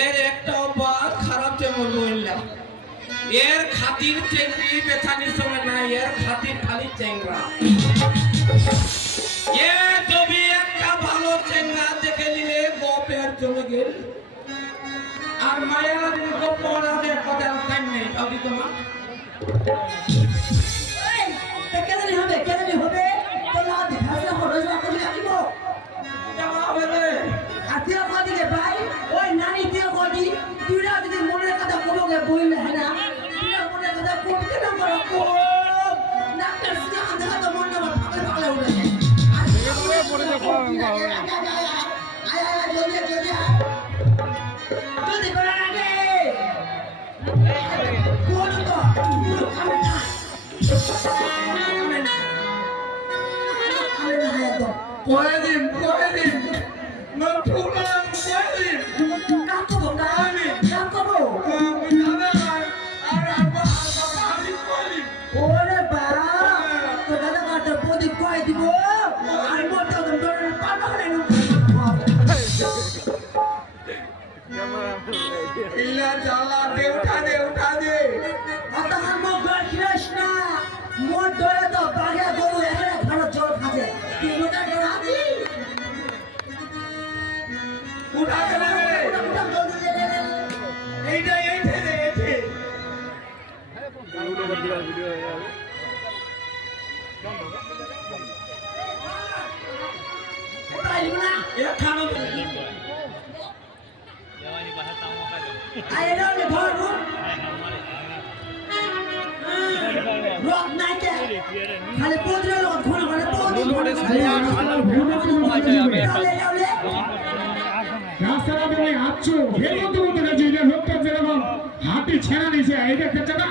এর একটা বাদ খারাপ যেমন বললাম এর খাতির চেংড়ি বেছানির সঙ্গে না এর খাতির খালি চেংড়া এ যদি একটা ভালো চেংড়া দেখে নিলে গপের চলে গেল আর মায়ের পড়াতে কথা কান নেই সবই তোমার কেন হবে তোলা ভাষা হলো করে রাখিব আত্মীয় কদিকে ভাই ওই নানি তিও কদি তুইরা যদি মনের কথা বলোগে বইলে হ্যাঁ না তুইরা মনের কথা করতে না করো কো ডাক্তার সুজা দেখা তো মন না পাগলে উঠে যায় আর পড়ে তো আয় জলদি করে আগে কোন তো পুরো খাবে না কয়ে দিন না ফুলাম কয়ে দিন কাকবো ওরে বাবা তো দাদা কাটা বদি কয় দিব আর মোটা তো ডরে পাবা না ইলা জ্বালা উঠা দে কথা হামো গড়িস না মোর ডরে তো বাগা গরু এখানে ভালো জল খাজে তুই মোটা ডরা দি উঠা গেলে এইটা ভিডিও হয়ে যাবে খালি পৌঁছে ঘোরা মানে রাস্তাটা তুমি হাঁটছো এর মধ্যে মধ্যে গেছি যে লোকটা যেরকম হাঁটি ছেড়ে দিয়েছে এইটা খেতে না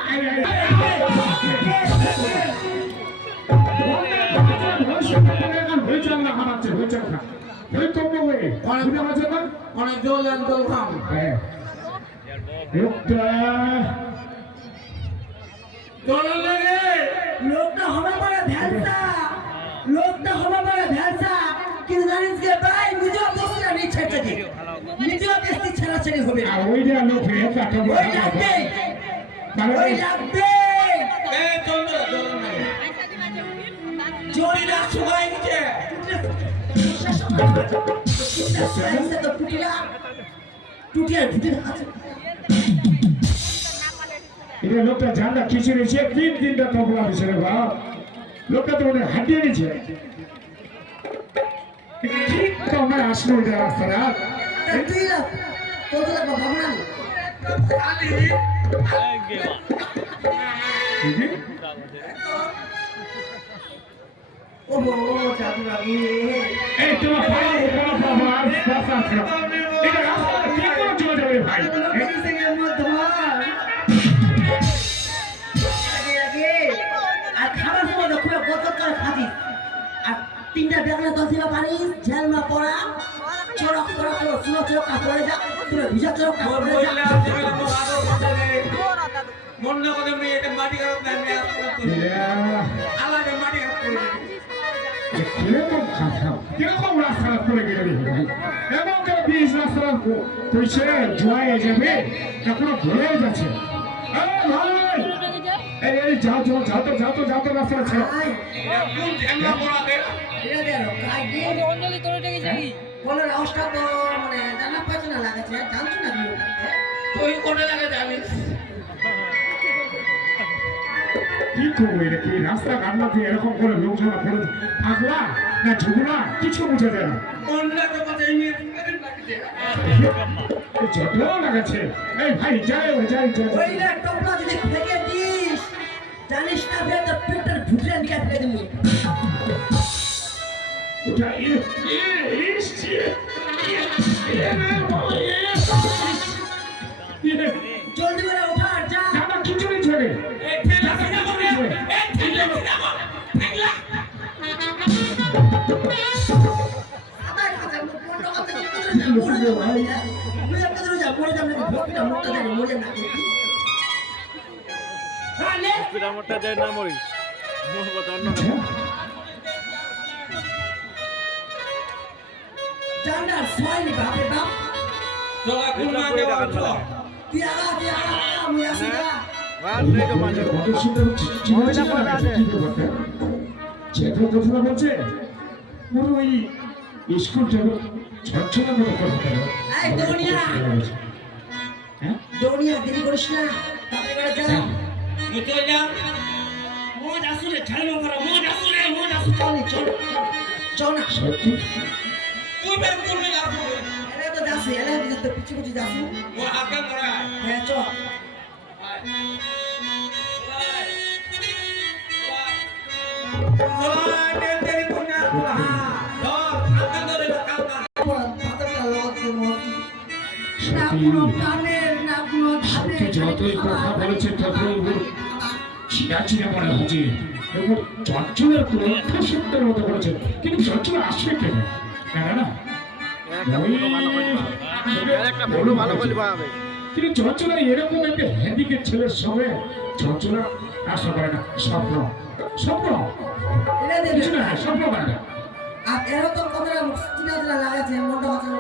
অনেক জল খাম লোকটা হবে বলে ভ্যালসা কিন্তু জানিস যে ভাই নিজেও বসে নিচ্ছে থেকে নিজেও বেশি ছেড়াছেড়ি হবে আর ওইটা লোক ওই লাগবে জড়িরা শুকাই নিচে এটা লোকটা ঝান্ডা খিচে নিয়েছে 3 তবলা দিছে রে বাপ লোকটা তো ওদের হাঁটিয়ে নিয়েছে ঠিক তো আমার আসলো ওইটা রাস্তাটা তুই না তোর লাগবে ভাবনা ও জাদু লাগি এই তোমার ভাই কোনো প্রবলেম রাস্তা আছে এটা রাস্তা কি করে চলে যাবে ভাই আর খাবার সময় তো খুব গত করে খাবি আর 3টা বেগলে 10 দিবা পানি ঝালমা পড়া চড়ক চড়ক সুনো চড়ক পড়ে যা পুরো ভিজা চড়ক পড়ে যা মনে করে মেয়েটা মাটি খারাপ না আমি আলাদা মাটি খারাপ করে কিরকম রাস্তা পড়ে গেল এবং বিশ রাস্তা তুই সে জোয়াই যাবে এখনো ভুলে যাচ্ছে এই যাও তো রাস্তা আছে বলে রাস্তা তো মানে জানা পাইছ না লাগাছে জানছো না তুই কোনে লাগে জানিস কি করবো এটা কি রাস্তা কাটলা তুই এরকম করে লোকজন করে থাকলা না ঝুঁকলা কিছু বুঝে যায় না অন্য কথা নিয়ে যত লাগাচ্ছে এই ভাই যাই ওই না টোপলা যদি ফেকে দিস জানিস না বে তো পেটের ভুটে নিয়ে ফেলে দিবি ওটা জলদি করে ওঠা যা দাদা খিচুড়ি ছেড়ে এই ঠেলা ঠেলা করে এই ঠেলা ঠেলা করে ঠেলা আদার কথা বড় কথা কি করে যা ভাই তুই একটা ধরে যা পড়ে যা নাকি ভক্তিটা মুক্ত থাকে মরে না তাহলে পিরামোটা যায় না মরিস মোহব্বত অন্য জান্ডার সয়নি বাপরে বাপ তোরা কুরমা দেওয়া চল তুই আগা আমি আসি না বাস নেই তো মাঝে কত সুন্দর মহিলা পড়ে আছে। চেতন কথা বলছে পুরো ওই স্কুলটা ছচ্ছনা মতো কথা বলে এই দুনিয়া হ্যাঁ দুনিয়া দেরি করিস না তাড়াতাড়ি করে যা মুতলা মোজ আসলে ছাড়বো করা মোজ আসলে চল চল না সত্যি তুই বের করবি না এরা তো যাচ্ছে এরা তো পিছু পিছু যাচ্ছে ও আগে মরা হ্যাঁ চল না কোনো কানের না কোনো সত্যি যতই কথা বলেছে ততই ওর চিরাচিরা মনে হচ্ছে এবং চঞ্চলের লক্ষ্য সত্যের মতো বলেছে কিন্তু চঞ্চল আসবে কেন না একটা ফটো ভালো করে পাবে কিন্তু চঞ্চলা এরকম একটা হ্যান্ডিক্যাপ ছেলের সঙ্গে চঞ্চলা আশা করে না স্বপ্ন এরা কিছু দেবে না স্বপ্ন করে না আর এরা তো কথাটা চিনা চিনা লাগাচ্ছে মনটা